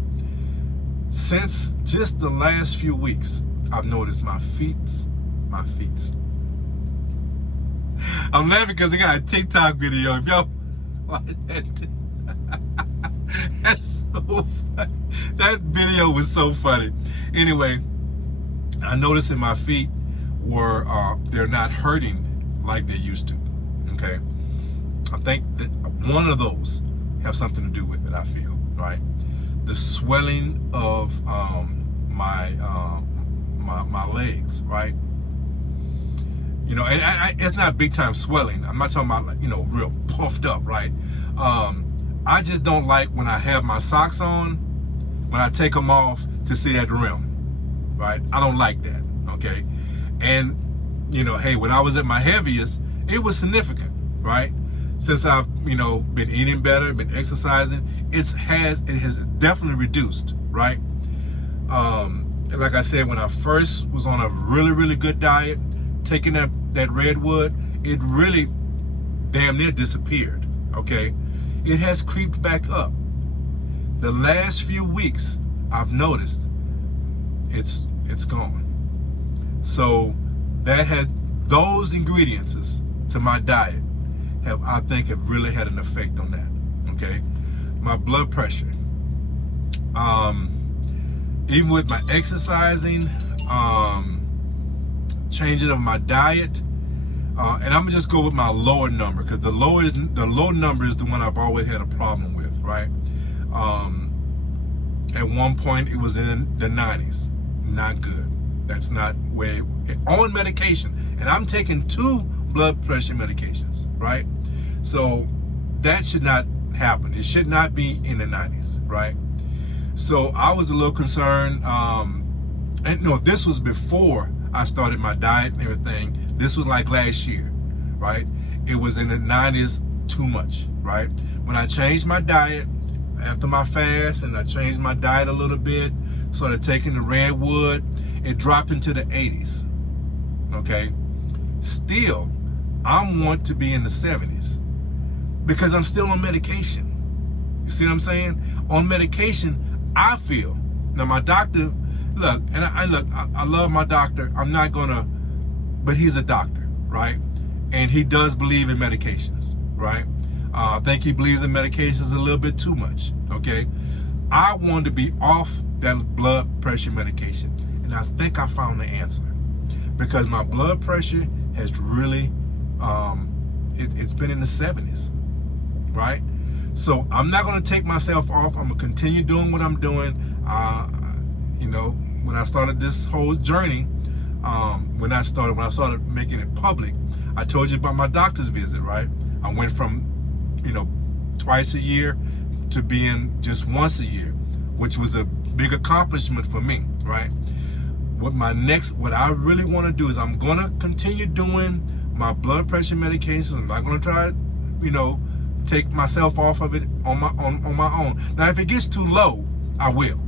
Since just the last few weeks, I've noticed my feet. I'm laughing because I got a TikTok video. If y'all watch that, that's so funny. That video was so funny. Anyway, I noticed that my feet were, they're not hurting like they used to, okay? I think that one of those have something to do with it, I feel, right? The swelling of my legs, right? You know, and it's not big time swelling. I'm not talking about, like, you know, real puffed up, right? I just don't like when I have my socks on, when I take them off, to see that rim, right? I don't like that, okay? And, you know, hey, when I was at my heaviest, it was significant, right? Since I've, you know, been eating better, been exercising, it has definitely reduced, right? Like I said, when I first was on a really, really good diet, taking that redwood, it really damn near disappeared, okay? It has creeped back up. The last few weeks, I've noticed it's gone. So that has, those ingredients to my diet I think have really had an effect on that, okay? My blood pressure, even with my exercising, changing of my diet, and I'm gonna just go with my lower number, because the low number is the one I've always had a problem with, right? At one point it was in the 90s. Not good. That's not where, on medication, and I'm taking 2 blood pressure medications, right? So that should not happen. It should not be in the 90s, right? So I was a little concerned, and no, this was before I started my diet and everything. This was like last year, right? It was in the 90s too much, right? When I changed my diet after my fast, and I changed my diet a little bit, started taking the redwood, it dropped into the 80s, okay? Still, I want to be in the 70s because I'm still on medication. You see what I'm saying? On medication, I feel, now my doctor, look, and I love my doctor. I'm not gonna, but he's a doctor, right? And he does believe in medications, right? I think he believes in medications a little bit too much, okay? I want to be off that blood pressure medication, and I think I found the answer, because my blood pressure has really, it's been in the 70s, right? So I'm not going to take myself off. I'm going to continue doing what I'm doing. You know, when I started this whole journey, when I started making it public, I told you about my doctor's visit, right? I went from, you know, twice a year to being just once a year, which was a big accomplishment for me, right? What I really want to do is I'm going to continue doing my blood pressure medications. I'm not going to try, you know, take myself off of it on my own. Now, if it gets too low, I will,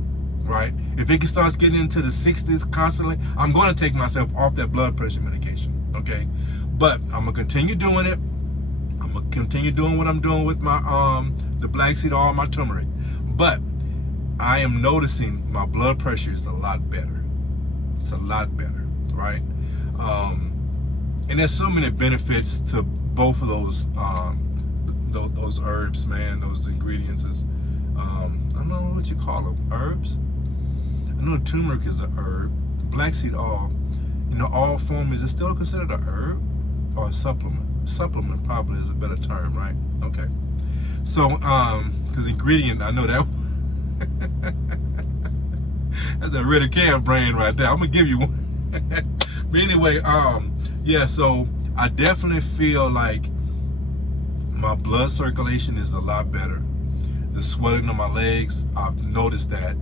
right? If it starts getting into the 60s constantly, I'm going to take myself off that blood pressure medication, okay? But I'm going to continue doing it. I'm going to continue doing what I'm doing with my the black seed oil, my turmeric. But I am noticing my blood pressure is a lot better. It's a lot better, right? And there's so many benefits to both of those herbs, man, those ingredients. I don't know what you call them, herbs? I know turmeric is a herb. Black seed oil, you know, all form, is it still considered a herb or a supplement? Supplement probably is a better term, right? Okay. So, because ingredient, I know that. That's a really can brain right there. I'm gonna give you one. But anyway, yeah, so I definitely feel like my blood circulation is a lot better. The swelling of my legs, I've noticed that.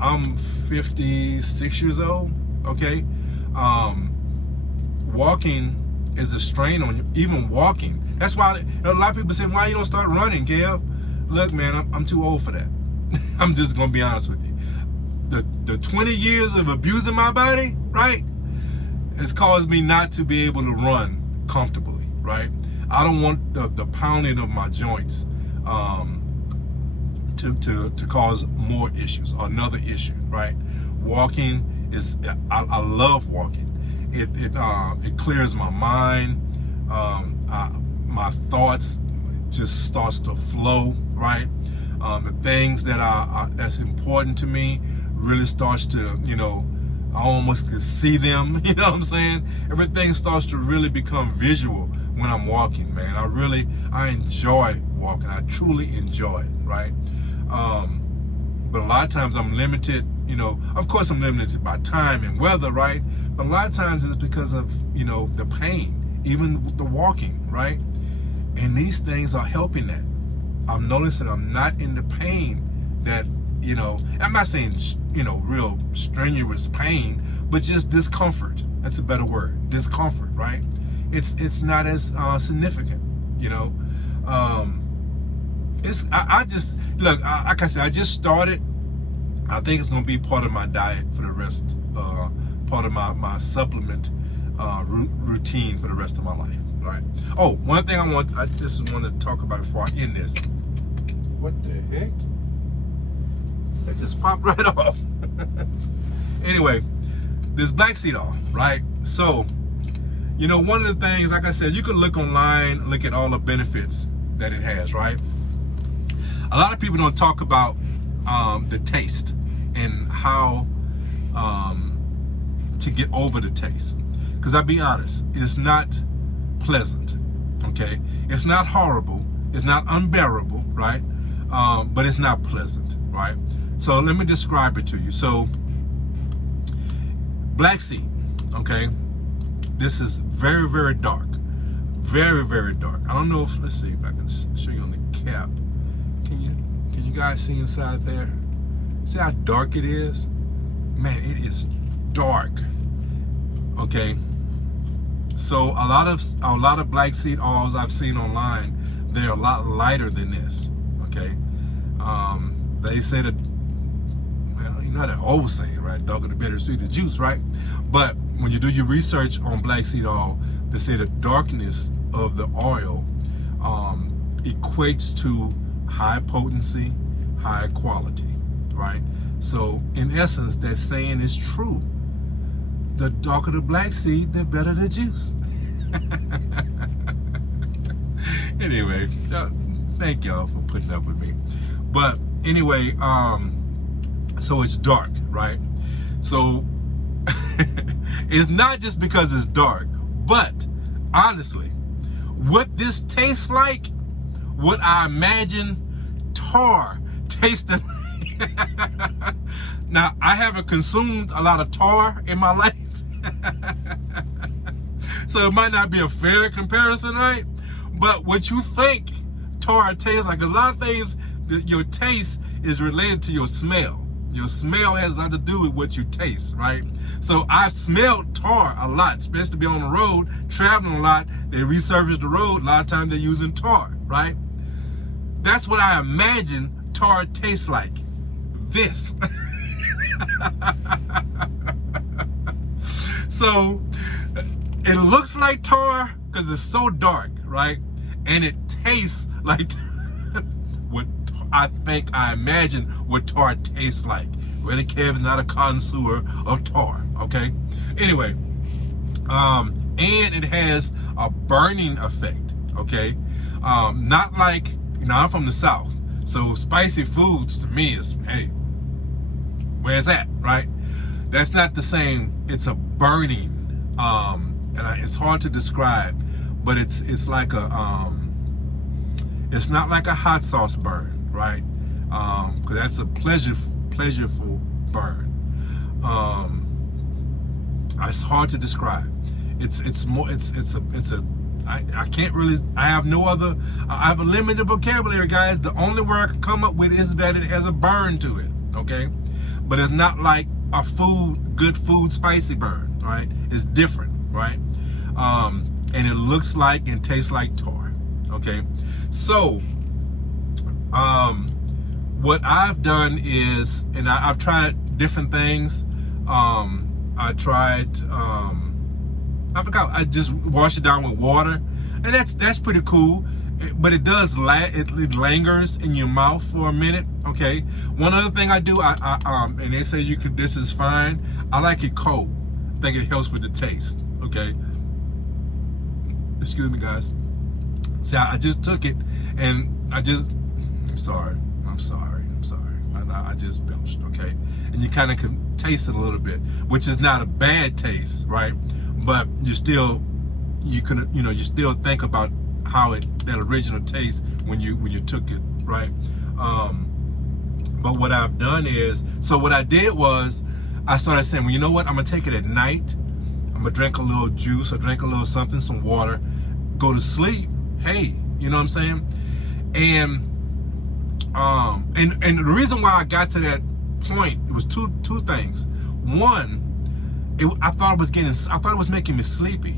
I'm 56 years old. Okay, walking is a strain on you. Even walking. That's why a lot of people say, "Why you don't start running, Kev?" Look, man, I'm too old for that. I'm just gonna be honest with you. The 20 years of abusing my body, right, has caused me not to be able to run comfortably, right? I don't want the pounding of my joints to cause more issues, another issue, right? Walking is, I love walking. It clears my mind. My thoughts just starts to flow, right? The things that's important to me really starts to, I almost can see them, you know what I'm saying? Everything starts to really become visual when I'm walking, man. I enjoy walking. I truly enjoy it, right? But a lot of times I'm limited, of course I'm limited by time and weather, right? But a lot of times it's because of, the pain, even the walking, right? And these things are helping that. I'm noticing I'm not in the pain that, I'm not saying, real strenuous pain, but just discomfort. That's a better word. Discomfort, right? It's not as significant, I just, look, like I said, I just started. I think it's going to be part of my diet for the rest, part of my supplement routine for the rest of my life, right? Oh, one thing I just want to talk about before I end this. What the heck? That just popped right off. Anyway, this black seed oil, right? So, one of the things, like I said, you can look online, look at all the benefits that it has, right? A lot of people don't talk about the taste and how to get over the taste. Because I'll be honest, it's not pleasant, okay? It's not horrible. It's not unbearable, right? But it's not pleasant, right? So let me describe it to you. So, black seed, okay? This is very, very dark. Very, very dark. I don't know if, let's see if I can show you on the cap. Can you guys see inside there? See how dark it is? Man, it is dark. Okay. So a lot of black seed oils I've seen online, they're a lot lighter than this. Okay. They say that, well, you know that old saying, right? Darker the bitter, sweet the juice, right? But when you do your research on black seed oil, they say the darkness of the oil equates to high potency, high quality, right? So in essence, that saying is true. The darker the black seed, the better the juice. Anyway, thank y'all for putting up with me. But anyway, so it's dark, right? So it's not just because it's dark, but honestly, what this tastes like, what I imagine tar tasting like. Now, I haven't consumed a lot of tar in my life, so it might not be a fair comparison, right? But what you think tar tastes like, a lot of things, your taste is related to your smell. Your smell has nothing to do with what you taste, right? So I smelled tar a lot, especially be on the road, traveling a lot. They resurface the road. A lot of times they're using tar, right? That's what I imagine tar tastes like. This. So it looks like tar because it's so dark, right? And it tastes like what I imagine what tar tastes like. Really, Kev's not a connoisseur of tar, okay? Anyway, and it has a burning effect, okay? Not like, I'm from the South, so spicy foods to me is, hey, where's that, right? That's not the same. It's a burning, and it's hard to describe, but it's like a, it's not like a hot sauce burn, right? Because that's a pleasureful burn. It's hard to describe. I can't really, I have a limited vocabulary, guys. The only word I can come up with is that it has a burn to it, okay? but it's not like a good food spicy burn, right? It's different, right? And it looks like and tastes like tar. Okay, so what I've done is, and I've tried different things. I tried, I forgot, I just wash it down with water, and that's pretty cool. But it does, it lingers in your mouth for a minute. Okay. One other thing I do, and they say you could, this is fine. I like it cold. I think it helps with the taste. Okay. Excuse me, guys. See, I just took it, and I'm sorry. I just belched, okay? And you kind of can taste it a little bit, which is not a bad taste, right? But you still think about how that original taste when you took it, right? But what I've done is, so what I did was, I started saying, well, you know what? I'm gonna take it at night. I'm gonna drink a little juice or drink a little something, some water, go to sleep. Hey, you know what I'm saying? And the reason why I got to that point, it was two things. One, I thought it was making me sleepy,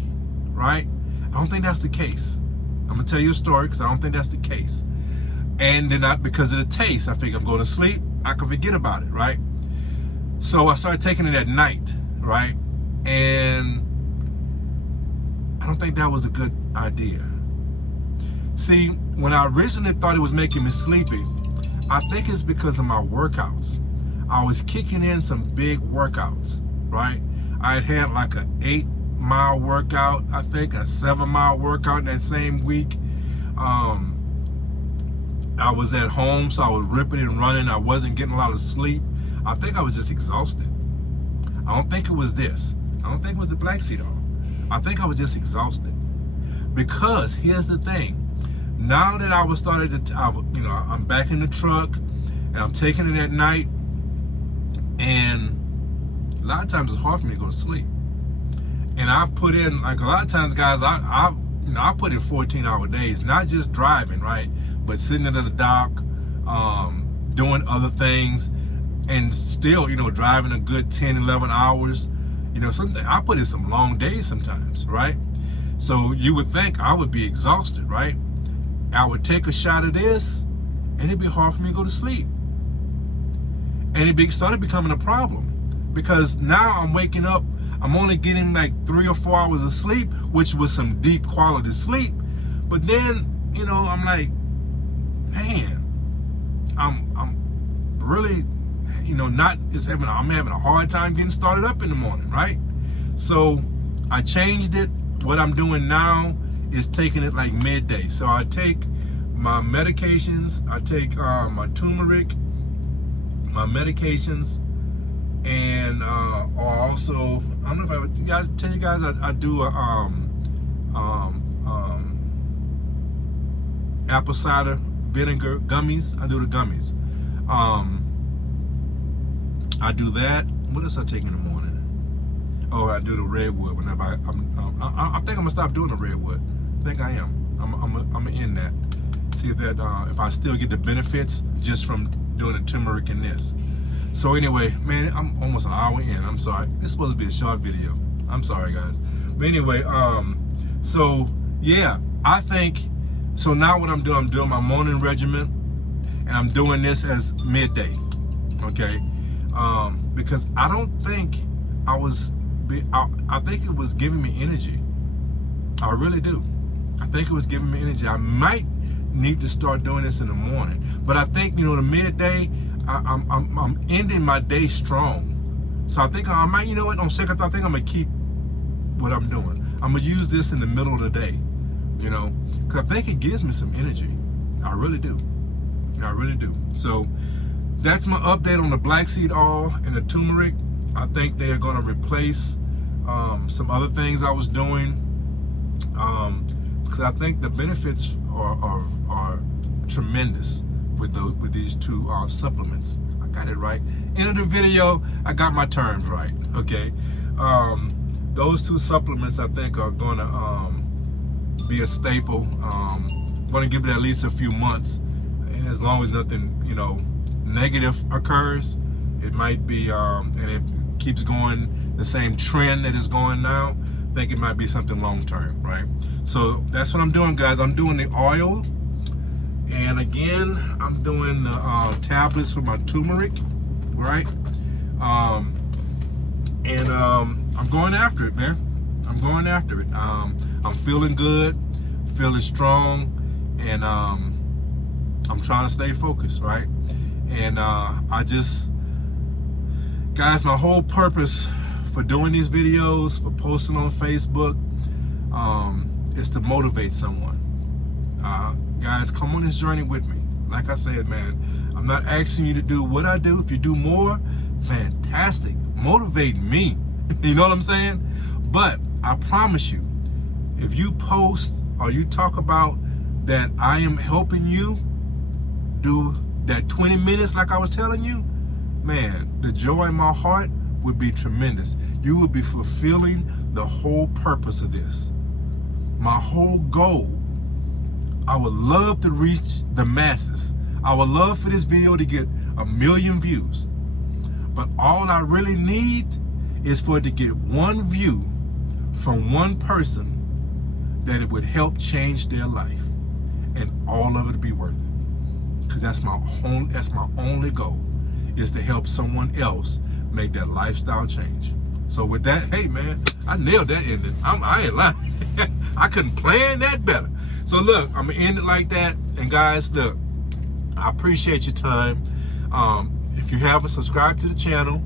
right? I don't think that's the case. I'm gonna tell you a story because I don't think that's the case. And then because of the taste, I figure I'm going to sleep, I can forget about it, right? So I started taking it at night, right? And I don't think that was a good idea. See, when I originally thought it was making me sleepy, I think it's because of my workouts. I was kicking in some big workouts, right? I had like an 8-mile workout, I think a 7-mile workout that same week. I was at home, so I was ripping and running. I wasn't getting a lot of sleep. I think I was just exhausted. I don't think it was this. I don't think it was the black seed oil. I think I was just exhausted. Because here's the thing. Now that I was starting to, I'm back in the truck and I'm taking it at night, and a lot of times it's hard for me to go to sleep. And I've put in, like a lot of times, guys, I put in 14-hour days, not just driving, right, but sitting at the dock, doing other things, and still, driving a good 10, 11 hours. I put in some long days sometimes, right? So you would think I would be exhausted, right? I would take a shot of this, and it'd be hard for me to go to sleep. And it started becoming a problem, because now I'm waking up, I'm only getting like 3 or 4 hours of sleep, which was some deep quality sleep. But then, I'm like, man, I'm really, I'm having a hard time getting started up in the morning, right? So I changed it. What I'm doing now is taking it like midday. So I take my medications, I take my turmeric, my medications, and also, I don't know if I tell you guys, I do a apple cider vinegar gummies. I do the gummies. I do that. What else I take in the morning? Oh, I do the redwood whenever I think I'm gonna stop doing the redwood. I think I am. I'm gonna end that. See if if I still get the benefits just from doing the turmeric in this. So anyway, man, I'm almost an hour in. I'm sorry. This is supposed to be a short video. I'm sorry, guys. But anyway, so yeah, I think, so now what I'm doing my morning regimen, and I'm doing this as midday, okay? Because I don't think I think it was giving me energy. I really do. I think it was giving me energy. I might need to start doing this in the morning, but I think, the midday, I'm ending my day strong. So I think I might, on second thought, I think I'm gonna keep what I'm doing. I'm gonna use this in the middle of the day, because I think it gives me some energy. I really do. I really do. So that's my update on the black seed oil and the turmeric. I think they are going to replace some other things I was doing, because I think the benefits are tremendous with these two supplements. I got it right. End of the video, I got my terms right. Okay, those two supplements I think are going to be a staple. Going to give it at least a few months, and as long as nothing negative occurs, it might be, and it keeps going the same trend that is going now, I think it might be something long term, right? So that's what I'm doing, guys. I'm doing the oil, and again, I'm doing the tablets for my turmeric, right? I'm going after it, man. I'm going after it. I'm feeling good, feeling strong, and I'm trying to stay focused, right? And guys, my whole purpose for doing these videos, for posting on Facebook, is to motivate someone. Guys, come on this journey with me. Like I said, man, I'm not asking you to do what I do. If you do more, fantastic. Motivate me. You know what I'm saying? But I promise you, if you post or you talk about that I am helping you do that 20 minutes like I was telling you, man, the joy in my heart would be tremendous. You would be fulfilling the whole purpose of this. My whole goal, I would love to reach the masses. I would love for this video to get 1 million views. But all I really need is for it to get one view from one person that it would help change their life, and all of it be worth it. Because that's my only goal, is to help someone else make that lifestyle change. So with that, hey man, I nailed that ending. I ain't lying. I couldn't plan that better. So look, I'm gonna end it like that. And guys, look, I appreciate your time. If you haven't subscribed to the channel,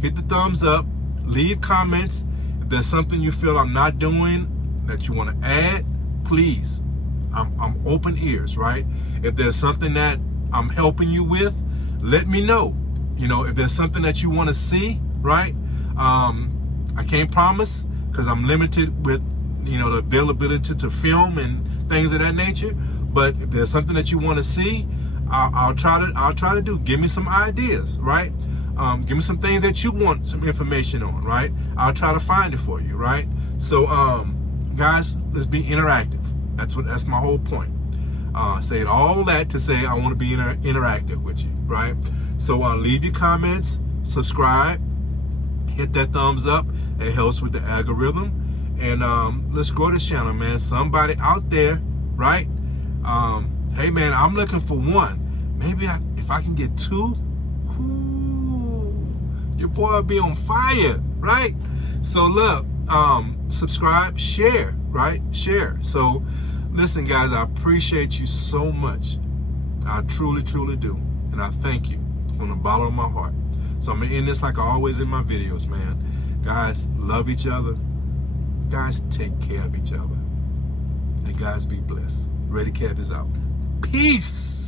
hit the thumbs up, leave comments. If there's something you feel I'm not doing that you want to add, please. I'm open ears, right? If there's something that I'm helping you with, let me know. You know, if there's something that you want to see, right? I can't promise because I'm limited with, you know, the availability to film and things of that nature. But if there's something that you want to see, I'll try to do. Give me some ideas, right? Give me some things that you want some information on, right? I'll try to find it for you, right? So, guys, let's be interactive. That's my whole point. Saying all that to say I want to be interactive with you, right? So leave your comments, subscribe, hit that thumbs up. It helps with the algorithm. And let's grow this channel, man. Somebody out there, right? Hey, man, I'm looking for one. Maybe if I can get 2, your boy will be on fire, right? So look, subscribe, share, right? Share. So listen, guys, I appreciate you so much. I truly, truly do. And I thank you from the bottom of my heart. So I'm going to end this like I always in my videos, man. Guys, love each other. Guys, take care of each other. And guys, be blessed. Ready Kev is out. Peace.